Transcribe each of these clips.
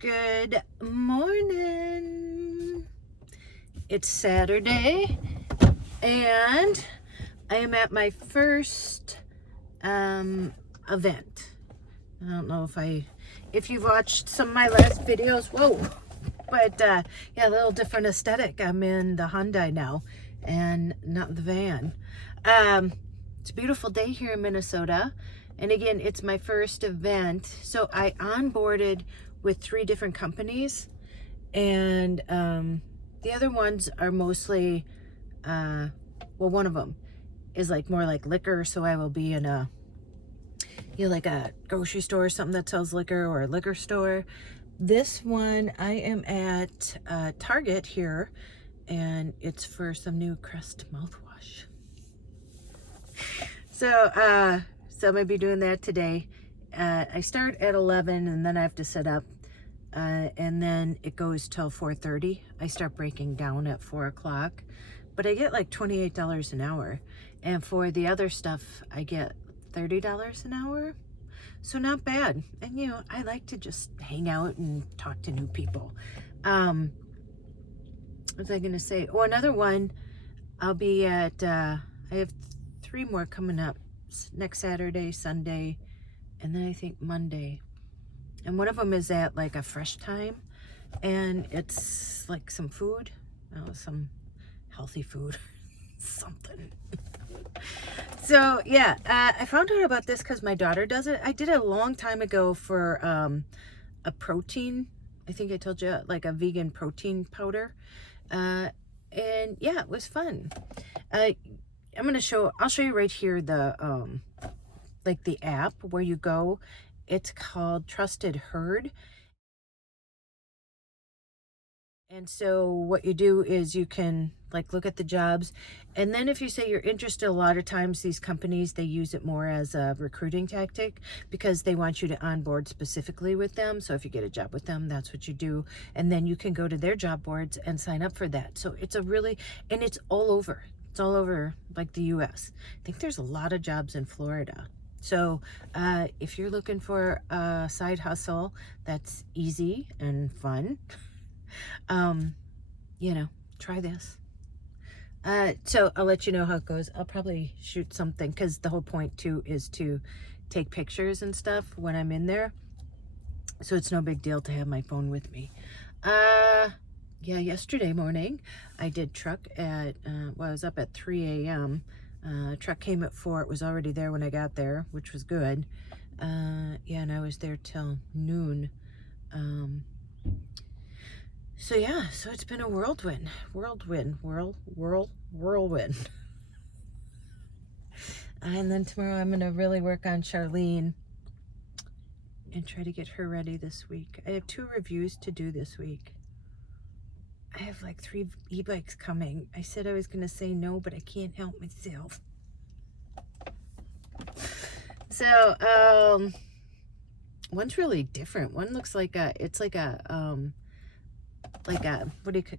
Good morning. It's Saturday and I am at my first event. I don't know if you've watched some of my last videos, whoa, but yeah, a little different aesthetic. I'm in the Hyundai now and not the van. It's a beautiful day here in Minnesota. And again, it's my first event. So I onboarded with 3 different companies, and the other ones are mostly, well, one of them is like more like liquor. So I will be in a, like a grocery store or something that sells liquor, or a liquor store. This one, I am at Target here, and it's for some new Crest mouthwash. So, I'm gonna be doing that today. I start at 11 and then I have to set up, and then it goes till 4:30. I start breaking down at 4 o'clock, but I get like $28 an hour. And for the other stuff, I get $30 an hour. So not bad. And I like to just hang out and talk to new people. What was I gonna say? Oh, another one, I'll be at, I have 3 more coming up next Saturday, Sunday, and then I think Monday. And one of them is at like a Fresh Time, and it's like some food, some healthy food, something. So yeah, I found out about this because my daughter does it. I did it a long time ago for a protein. I think I told you, like a vegan protein powder. And yeah, it was fun. I'll show you right here the like the app where you go. It's called Trusted Herd. And so what you do is you can like look at the jobs, and then if you say you're interested, a lot of times these companies, they use it more as a recruiting tactic because they want you to onboard specifically with them. So if you get a job with them, that's what you do, and then you can go to their job boards and sign up for that. So it's and it's all over. It's all over like the US. I think there's a lot of jobs in Florida. So if you're looking for a side hustle that's easy and fun, try this. So I'll let you know how it goes. I'll probably shoot something because the whole point too is to take pictures and stuff when I'm in there. So it's no big deal to have my phone with me. Yeah, yesterday morning I did truck at, well, I was up at 3 a.m. Truck came at 4. It was already there when I got there, which was good. Yeah, and I was there till noon. So yeah, so it's been a whirlwind. And then tomorrow I'm gonna really work on Charlene and try to get her ready this week. I have 2 reviews to do this week. I have like 3 e-bikes coming. I said I was gonna say no, but I can't help myself. So, one's really different. One looks like it's like a, what do you call,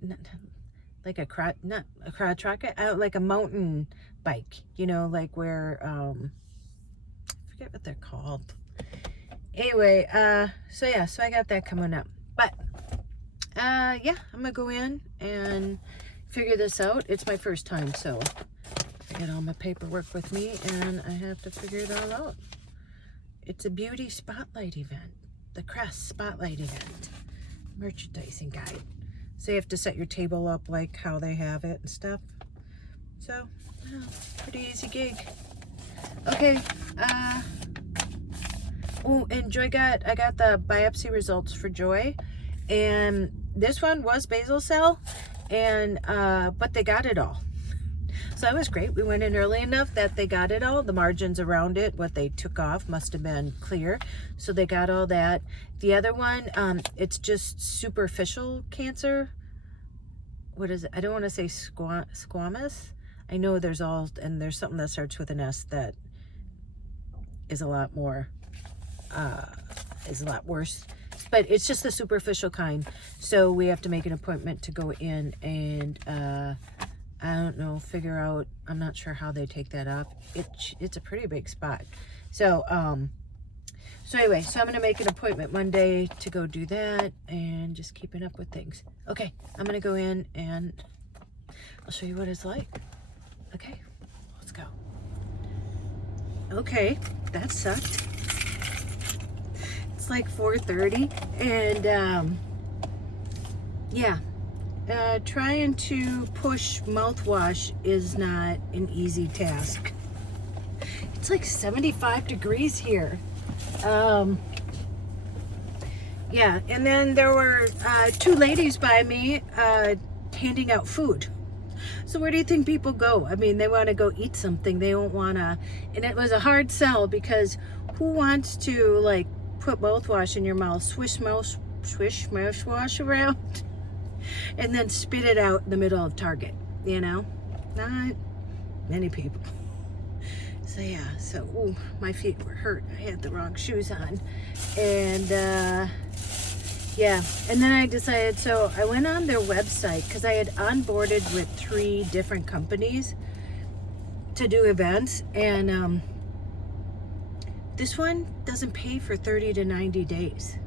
like a not a crotch rocket, like a mountain bike, like where, I forget what they're called. Anyway, so yeah, so I got that coming up. But, yeah, I'm gonna go in and figure this out. It's my first time, so I got all my paperwork with me and I have to figure it all out. It's a beauty spotlight event, the Crest spotlight event, merchandising guide. So you have to set your table up like how they have it and stuff. So, pretty easy gig. Okay, oh, and I got the biopsy results for Joy, and this one was basal cell, and but they got it all. So that was great. We went in early enough that they got it all. The margins around it, what they took off, must have been clear. So they got all that. The other one, it's just superficial cancer. What is it? I don't want to say squamous. I know there's something that starts with an S that is a lot more, is a lot worse. But it's just the superficial kind. So we have to make an appointment to go in and, I don't know, figure out, I'm not sure how they take that up. It's a pretty big spot. So, So anyway, so I'm gonna make an appointment Monday to go do that and just keeping up with things. Okay, I'm gonna go in and I'll show you what it's like. Okay, let's go. Okay, that sucked. It's like 4:30 and yeah, trying to push mouthwash is not an easy task. It's like 75 degrees here. Yeah, and then there were two ladies by me handing out food. So where do you think people go? I mean, they want to go eat something. They don't want to, and it was a hard sell because who wants to like put mouthwash in your mouth, swish mouthwash around, and then spit it out in the middle of Target, you know? Not many people. So yeah, so ooh, my feet were hurt. I had the wrong shoes on. And yeah, and then I decided, so I went on their website because I had onboarded with 3 different companies to do events. And this one doesn't pay for 30 to 90 days.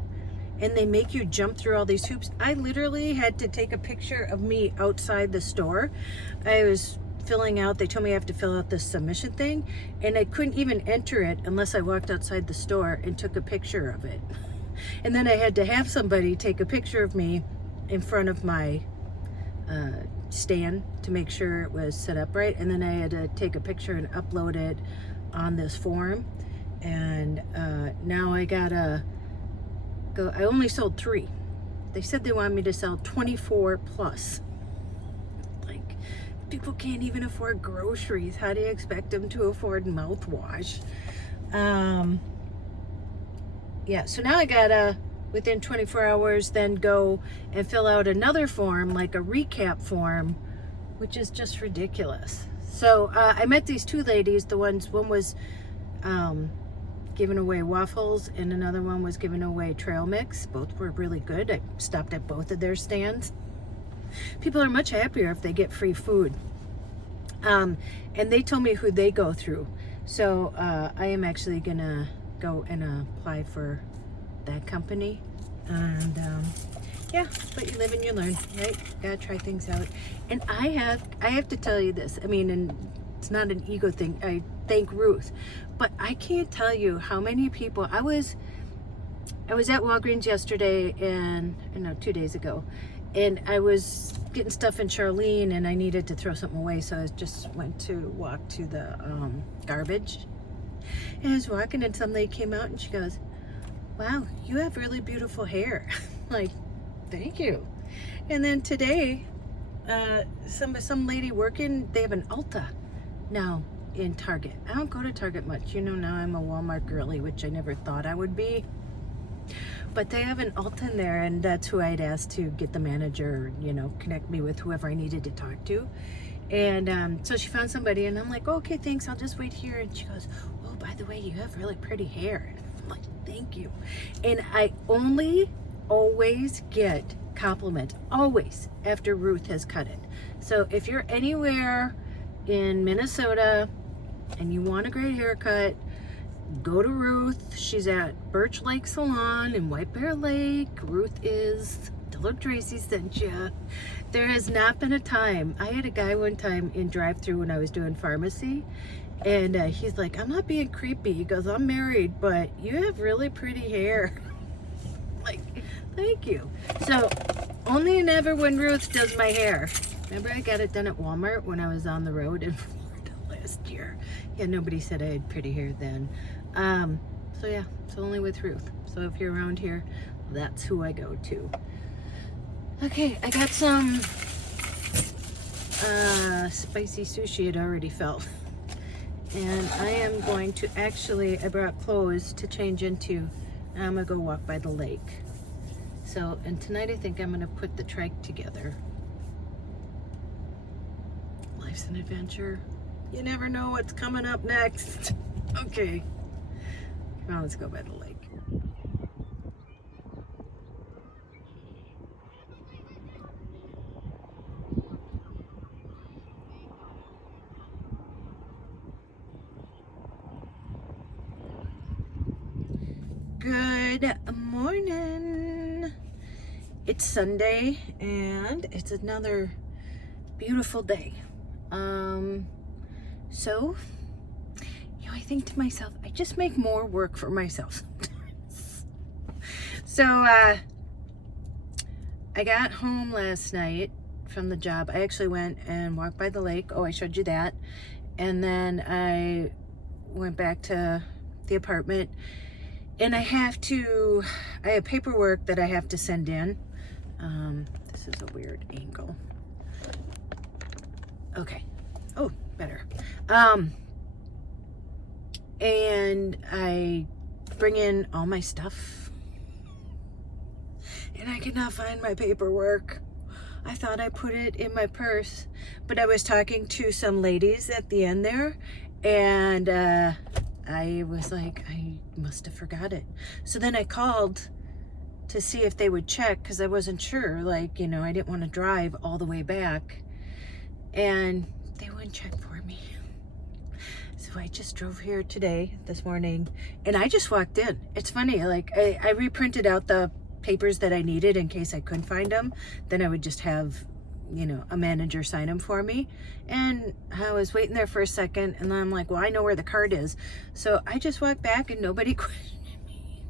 And they make you jump through all these hoops. I literally had to take a picture of me outside the store. I was filling out, they told me I have to fill out this submission thing, and I couldn't even enter it unless I walked outside the store and took a picture of it. And then I had to have somebody take a picture of me in front of my stand to make sure it was set up right. And then I had to take a picture and upload it on this form. And now I gotta go. I only sold 3. They said they wanted me to sell 24 plus. Like, people can't even afford groceries. How do you expect them to afford mouthwash? Yeah, so now I gotta, within 24 hours, then go and fill out another form, like a recap form, which is just ridiculous. So I met these 2 ladies. One was giving away waffles and another one was giving away trail mix. Both were really good. I stopped at both of their stands. People are much happier if they get free food. And they told me who they go through. So I am actually gonna go and apply for that company. And yeah, but you live and you learn, right? Gotta try things out. And I have to tell you this. I mean, and it's not an ego thing. I thank Ruth, but I can't tell you how many people. I was at Walgreens yesterday and 2 days ago, and I was getting stuff in Charlene and I needed to throw something away, so I just went to walk to the garbage. And I was walking and some lady came out and she goes, "Wow, you have really beautiful hair." Like, thank you. And then today, some lady working, they have an Ulta now in Target. I don't go to Target much. You know, now I'm a Walmart girly, which I never thought I would be. But they have an Ulta in there, and that's who I'd asked to get the manager, you know, connect me with whoever I needed to talk to. And so she found somebody, and I'm like, oh, okay, thanks, I'll just wait here. And she goes, "Oh, by the way, you have really pretty hair." And I'm like, thank you. And I always get compliments, always, after Ruth has cut it. So if you're anywhere in Minnesota and you want a great haircut, go to Ruth. She's at Birch Lake Salon in White Bear Lake. Ruth is, tell her Tracy sent you. There has not been a time. I had a guy one time in drive-thru when I was doing pharmacy, and he's like, "I'm not being creepy." He goes, "I'm married, but you have really pretty hair." Like, thank you. So only and ever when Ruth does my hair. Remember, I got it done at Walmart when I was on the road in Florida last year. Yeah, nobody said I had pretty hair then. So yeah, it's only with Ruth. So if you're around here, that's who I go to. Okay, I got some spicy sushi. It already felt. And I am going to I brought clothes to change into. And I'm gonna go walk by the lake. So, and tonight I think I'm gonna put the trike together. Life's an adventure. You never know what's coming up next. Okay. Now let's go by the lake. Good morning. It's Sunday and it's another beautiful day. So, I think to myself, I just make more work for myself sometimes. So, I got home last night from the job. I actually went and walked by the lake. Oh, I showed you that. And then I went back to the apartment, and I have paperwork that I have to send in. This is a weird angle. Okay. Oh, better. And I bring in all my stuff, and I cannot find my paperwork. I thought I put it in my purse, but I was talking to some ladies at the end there, and I was like, I must have forgot it. So then I called to see if they would check, because I wasn't sure, I didn't want to drive all the way back, and they wouldn't check for me. So I just drove here this morning, and I just walked in. It's funny, I reprinted out the papers that I needed in case I couldn't find them. Then I would just have, a manager sign them for me. And I was waiting there for a second, and then I'm like, well, I know where the card is. So I just walked back, and nobody questioned me.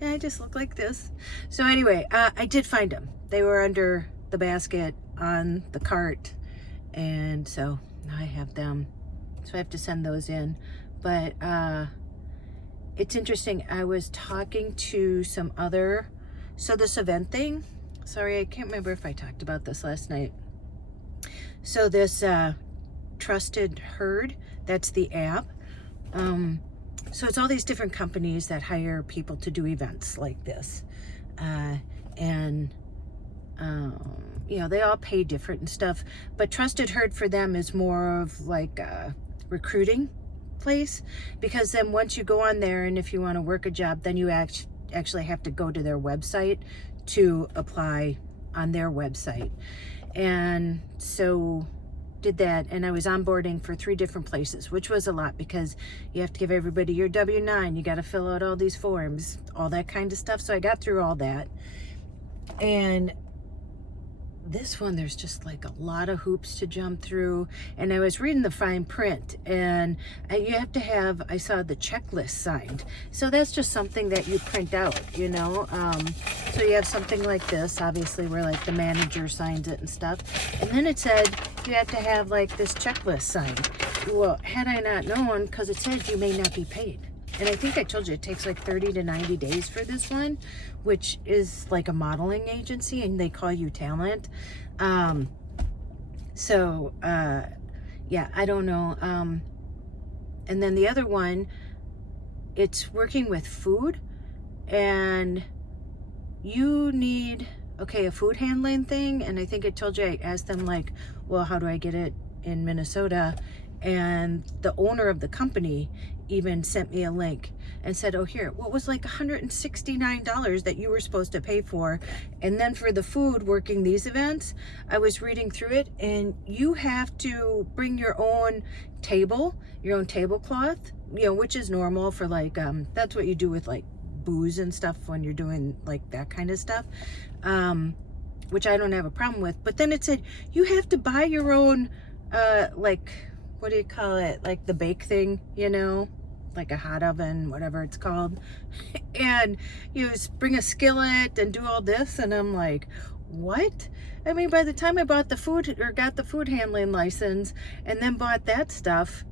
And I just look like this. So anyway, I did find them. They were under the basket on the cart. And so now I have them. So I have to send those in. But it's interesting. I was talking to some other, this event thing, sorry, I can't remember if I talked about this last night. So this Trusted Herd, that's the app. So it's all these different companies that hire people to do events like this. They all pay different and stuff. But Trusted Herd for them is more of like a recruiting place, because then once you go on there, and if you want to work a job, then you actually have to go to their website to apply on their website. And so did that, and I was onboarding for 3 different places, which was a lot, because you have to give everybody your W-9, you got to fill out all these forms, all that kind of stuff. So I got through all that, and this one, there's just a lot of hoops to jump through. And I was reading the fine print, and you have to have, I saw the checklist signed. So that's just something that you print out, So you have something like this, obviously, where the manager signs it and stuff. And then it said you have to have this checklist signed. Well, had I not known, because it said you may not be paid. And I think I told you it takes 30 to 90 days for this one, which is a modeling agency, and they call you talent. Yeah, I don't know. And then the other one, it's working with food, and you need, a food handling thing. And I think I told you, I asked them well, how do I get it in Minnesota? And the owner of the company even sent me a link and said, oh, here, what was $169 that you were supposed to pay for? And then for the food working these events, I was reading through it, and you have to bring your own table, your own tablecloth, which is normal for that's what you do with booze and stuff when you're doing that kind of stuff, which I don't have a problem with. But then it said you have to buy your own what do you call it? The bake thing, a hot oven, whatever it's called. And you bring a skillet and do all this. And I'm like, what? I mean, by the time I bought the food, or got the food handling license, and then bought that stuff,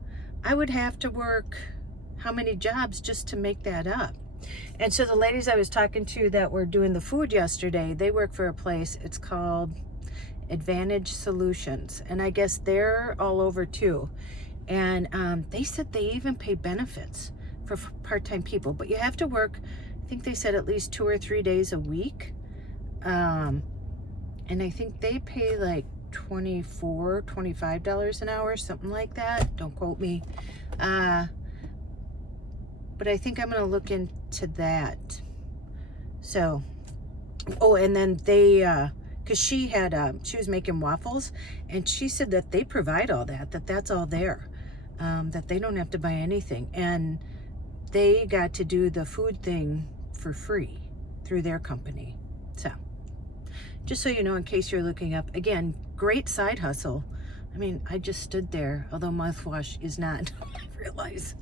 I would have to work how many jobs just to make that up? And so the ladies I was talking to that were doing the food yesterday, they work for a place, it's called Advantage Solutions, and I guess they're all over too. And they said they even pay benefits for part-time people, but you have to work, I think they said at least 2 or 3 days a week. And I think they pay $24, $25 an hour, something like that. Don't quote me. But I think I'm gonna look into that. So, oh, and then they, because she was making waffles, and she said that they provide all that's all there, that they don't have to buy anything. And they got to do the food thing for free through their company. So just so you know, in case you're looking up, again, great side hustle. I mean, I just stood there, although mouthwash is not. I realize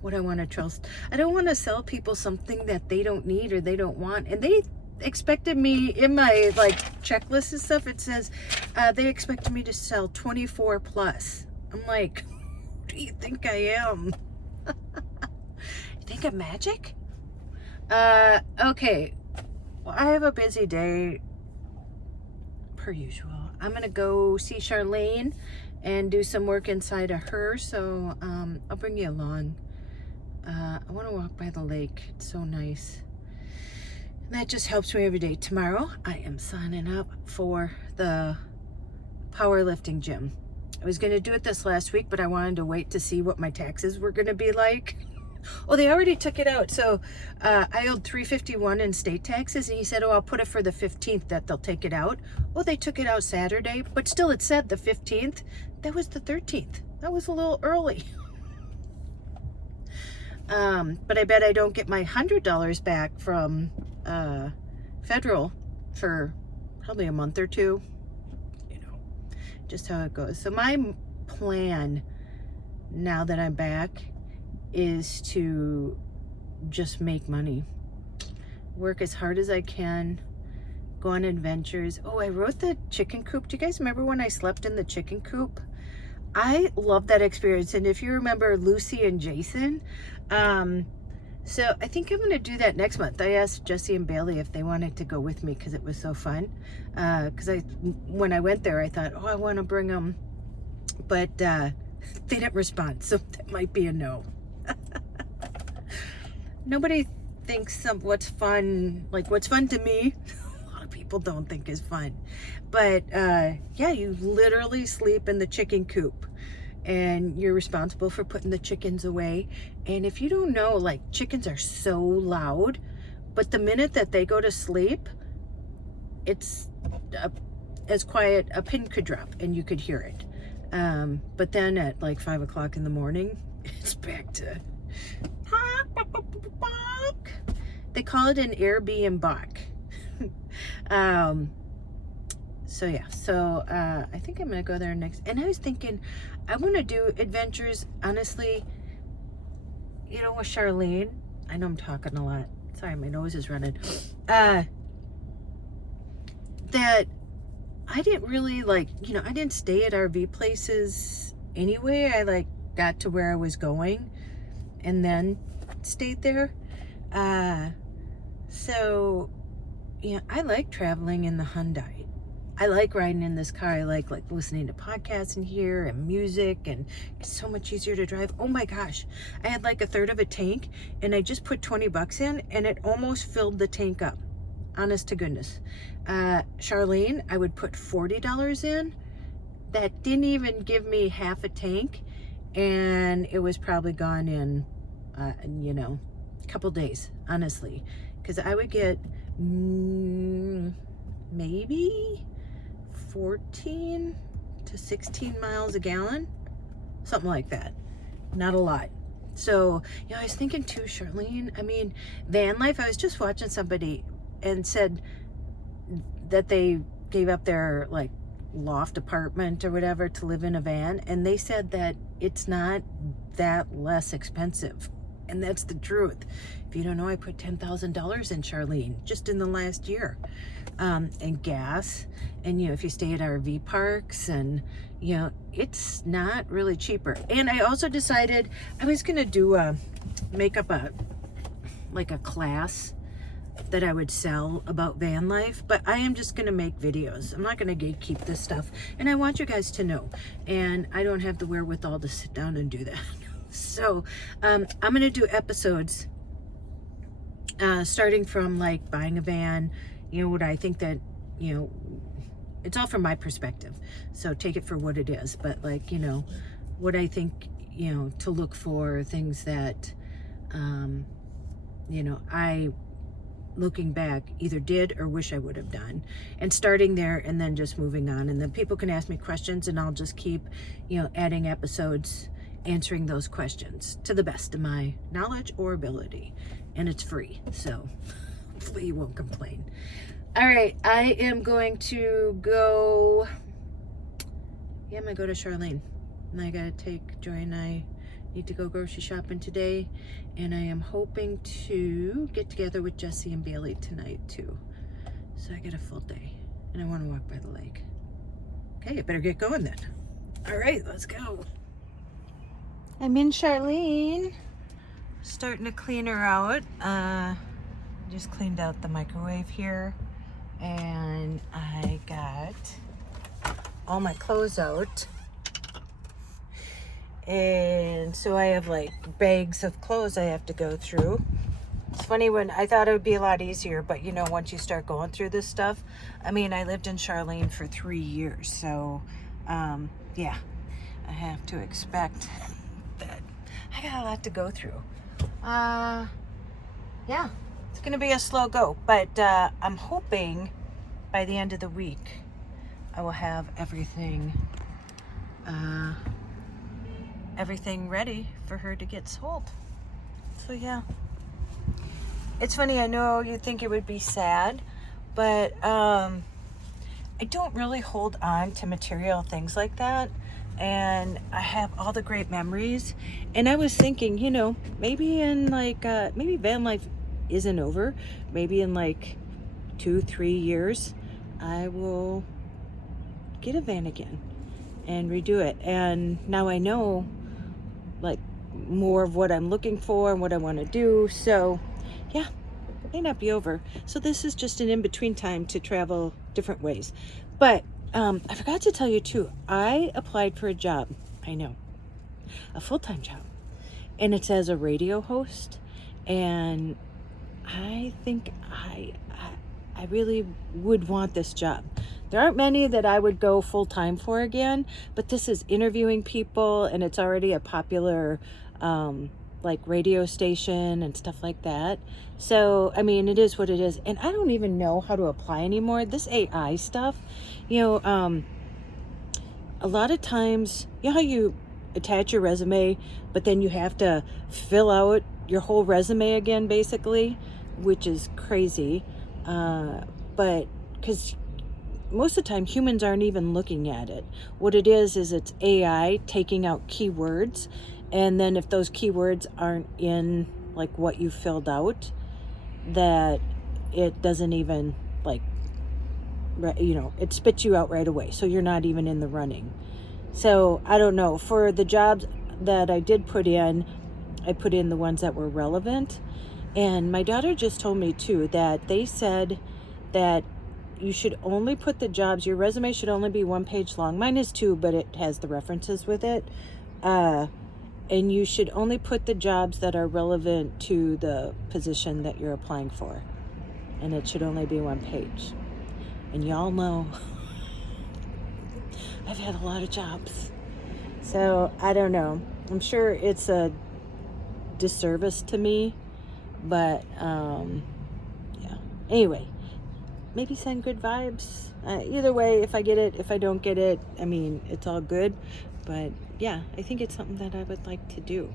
what I want to trust. I don't want to sell people something that they don't need or they don't want. And they expected me in my like checklist and stuff. It says they expected me to sell 24 plus. I'm like, who do you think I am? You think I'm magic? Okay. Well, I have a busy day per usual. I'm gonna go see Charlene and do some work inside of her, so I'll bring you along. I want to walk by the lake. It's so nice. And that just helps me every day. Tomorrow I am signing up for the powerlifting gym. I was going to do it this last week, but I wanted to wait to see what my taxes were going to be like. Oh, they already took it out. So I owed $351 in state taxes, and he said, oh, I'll put it for the 15th that they'll take it out. Oh, they took it out Saturday, but still it said the 15th. That was the 13th. That was a little early. But I bet I don't get my $100 back from federal for probably a month or two. You know, just how it goes. So my plan now that I'm back is to just make money, work as hard as I can, go on adventures. Oh, I wrote the chicken coop. Do you guys remember when I slept in the chicken coop? I love that experience. And if you remember Lucy and Jason, so I think I'm going to do that next month. I asked Jesse and Bailey if they wanted to go with me because it was so fun. Because when I went there, I thought, oh, I want to bring them, but they didn't respond, so that might be a no. Nobody thinks of what's fun, like what's fun to me, a lot of people don't think is fun. But yeah, you literally sleep in the chicken coop and you're responsible for putting the chickens away. And if you don't know, like, chickens are so loud, but the minute that they go to sleep, it's as quiet, a pin could drop and you could hear it. But then at like 5 o'clock in the morning, it's back to they call it an Airbnb. So yeah, so I think I'm gonna go there next. And I was thinking, I want to do adventures, honestly, you know, with Charlene. I know I'm talking a lot. Sorry, my nose is running. That I didn't really like, you know, I didn't stay at RV places anyway. I like got to where I was going and then stayed there. So, yeah, I like traveling in the Hyundai. I like riding in this car. I like listening to podcasts in here and music, and it's so much easier to drive. Oh my gosh, I had like a third of a tank and I just put 20 bucks in and it almost filled the tank up. Honest to goodness. Charlene, I would put $40 in. That didn't even give me half a tank, and it was probably gone in, you know, a couple days, honestly, because I would get maybe 14 to 16 miles a gallon, something like that. Not a lot. So, you know, I was thinking too, Charlene, I mean, van life, I was just watching somebody and said that they gave up their like loft apartment or whatever to live in a van, and they said that it's not that less expensive. And that's the truth. If you don't know, I put $10,000 in Charlene just in the last year, and gas, and you know, if you stay at RV parks, and you know, it's not really cheaper. And I also decided I was gonna do make up a class that I would sell about van life, but I am just gonna make videos. I'm not gonna gatekeep this stuff, and I want you guys to know, and I don't have the wherewithal to sit down and do that. So I'm gonna do episodes starting from like buying a van, you know, what I think that, you know, it's all from my perspective, so take it for what it is, but like, you know, what I think, you know, to look for, things that you know, I, looking back, either did or wish I would have done, and starting there and then just moving on. And then people can ask me questions and I'll just keep, you know, adding episodes answering those questions to the best of my knowledge or ability, and it's free. So hopefully he won't complain. All right, I am going to go, yeah, I'm gonna go to Charlene. And I gotta take, Joy and I need to go grocery shopping today. And I am hoping to get together with Jesse and Bailey tonight too. So I get a full day and I wanna walk by the lake. Okay, I better get going then. All right, let's go. I'm in Charlene. Starting to clean her out. Just cleaned out the microwave here. And I got all my clothes out. And so I have like bags of clothes I have to go through. It's funny, when I thought it would be a lot easier, but you know, once you start going through this stuff, I mean, I lived in Charlene for 3 years. So, yeah, I have to expect that I got a lot to go through. Yeah, it's gonna be a slow go, but I'm hoping by the end of the week I will have everything ready for her to get sold. So yeah, it's funny, I know you think it would be sad, but I don't really hold on to material things like that. And I have all the great memories. And I was thinking, you know, maybe in like, maybe van life isn't over. Maybe in like 2-3 years, I will get a van again and redo it. And now I know like more of what I'm looking for and what I want to do. So yeah, it may not be over. So this is just an in-between time to travel different ways. But I forgot to tell you too, I applied for a job. I know, a full-time job, and it's as a radio host. And I think I really would want this job. There aren't many that I would go full-time for again, but this is interviewing people, and it's already a popular like radio station and stuff like that. So I mean, it is what it is. And I don't even know how to apply anymore. This AI stuff, you know, a lot of times, you know how you attach your resume, but then you have to fill out your whole resume again, basically, which is crazy. But because most of the time humans aren't even looking at it. What it is it's AI taking out keywords, and then if those keywords aren't in like what you filled out, that it doesn't even like, you know, it spits you out right away, so you're not even in the running. So I don't know, for the jobs that I did put in, I put in the ones that were relevant. And my daughter just told me too that they said that you should only put the jobs, your resume should only be 1 page long. Mine is 2, but it has the references with it. And you should only put the jobs that are relevant to the position that you're applying for. And it should only be 1 page. And y'all know I've had a lot of jobs. So I don't know. I'm sure it's a disservice to me, but yeah. Anyway, maybe send good vibes. Either way, if I get it, if I don't get it, I mean, it's all good. But yeah, I think it's something that I would like to do.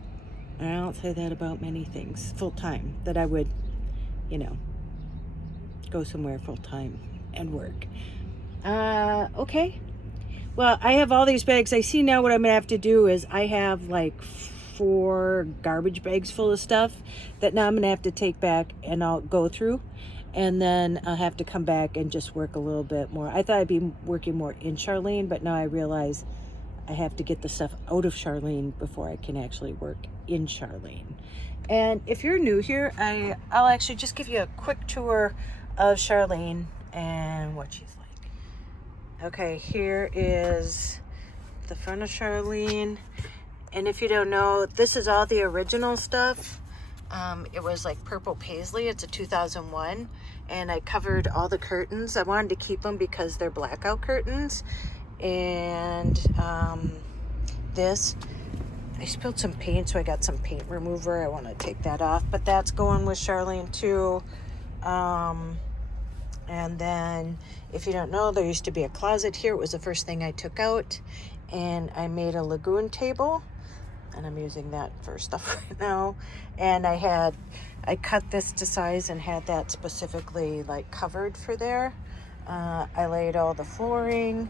And I don't say that about many things full time, that I would, you know, go somewhere full time and work. Okay. Well, I have all these bags. I see now what I'm gonna have to do is I have like 4 garbage bags full of stuff that now I'm gonna have to take back and I'll go through. And then I'll have to come back and just work a little bit more. I thought I'd be working more in Charlene, but now I realize I have to get the stuff out of Charlene before I can actually work in Charlene. And if you're new here, I'll actually just give you a quick tour of Charlene and what she's like. Okay, here is the front of Charlene. And if you don't know, this is all the original stuff. It was like purple paisley. It's a 2001, and I covered all the curtains. I wanted to keep them because they're blackout curtains. And this, I spilled some paint, so I got some paint remover. I want to take that off, but that's going with Charlene too. And then, if you don't know, there used to be a closet here. It was the first thing I took out, and I made a lagoon table. and I'm using that for stuff right now. And I cut this to size and had that specifically like covered for there. I laid all the flooring,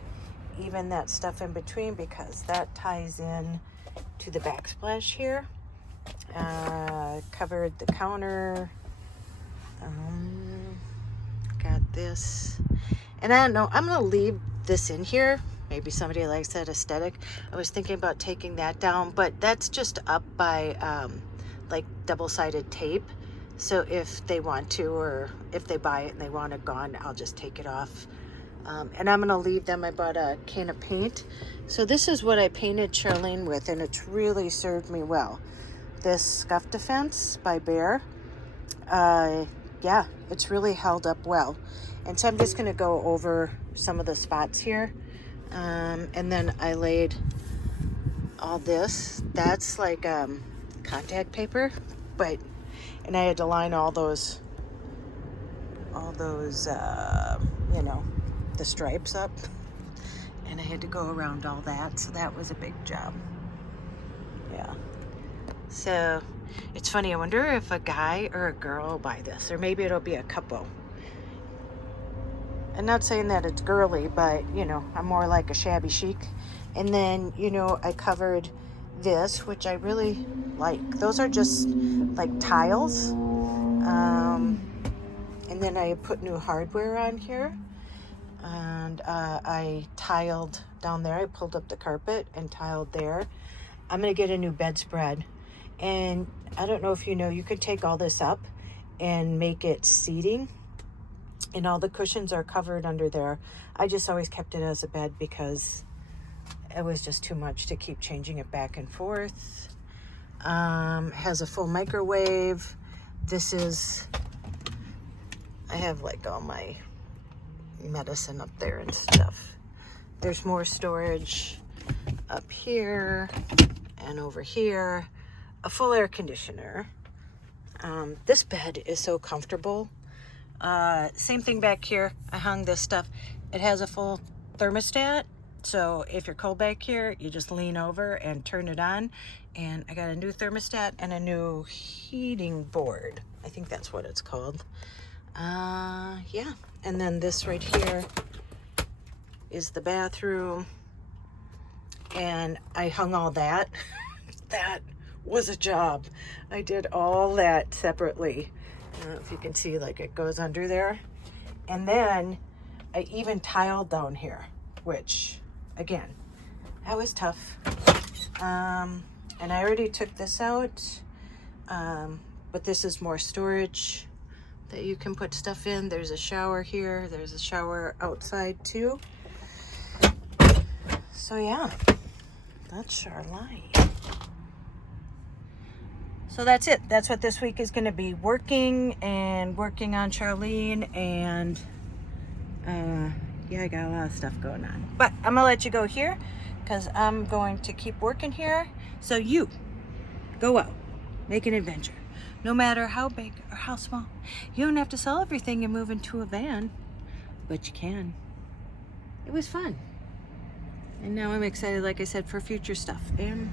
even that stuff in between, because that ties in to the backsplash here. Covered the counter. Got this. And I don't know, I'm gonna leave this in here. Maybe somebody likes that aesthetic. I was thinking about taking that down, but that's just up by like double-sided tape. So if they want to, or if they buy it and they want it gone, I'll just take it off. And I'm gonna leave them. I bought a can of paint. So this is what I painted Charlene with, and it's really served me well. This Scuff Defense by Bear. Yeah, it's really held up well. And so I'm just gonna go over some of the spots here. And then I laid all this. That's like contact paper, and I had to line all those you know, the stripes up, and I had to go around all that, so that was a big job. Yeah. So it's funny, I wonder if a guy or a girl will buy this, or maybe it'll be a couple. I'm not saying that it's girly, but you know, I'm more like a shabby chic. And then, you know, I covered this, which I really like. Those are just like tiles. And then I put new hardware on here. And I tiled down there. I pulled up the carpet and tiled there. I'm gonna get a new bedspread. And I don't know if you know, you could take all this up and make it seating. And all the cushions are covered under there. I just always kept it as a bed because it was just too much to keep changing it back and forth. Has a full microwave. This is, I have like all my medicine up there and stuff. There's more storage up here and over here. A full air conditioner. This bed is so comfortable. Same thing back here. I hung this stuff. It has a full thermostat, so if you're cold back here, you just lean over and turn it on. And I got a new thermostat and a new heating board. I think that's what it's called. Yeah. And then this right here is the bathroom, and I hung all that. That was a job. I did all that separately. I don't know if you can see, like it goes under there. And then I even tiled down here, which again, that was tough. And I already took this out, but this is more storage that you can put stuff in. There's a shower here. There's a shower outside too. So yeah, that's Charlene. So that's it. That's what this week is going to be, working on Charlene, and yeah, I got a lot of stuff going on. But I'm going to let you go here because I'm going to keep working here. So you go out, make an adventure. No matter how big or how small. You don't have to sell everything and move into a van, but you can. It was fun. And now I'm excited, like I said, for future stuff. And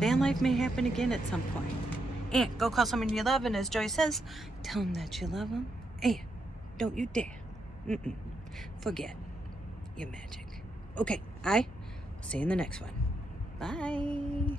van life may happen again at some point. And go call someone you love, and as Joy says, tell them that you love them. And don't you dare forget your magic. Okay, I'll see you in the next one. Bye.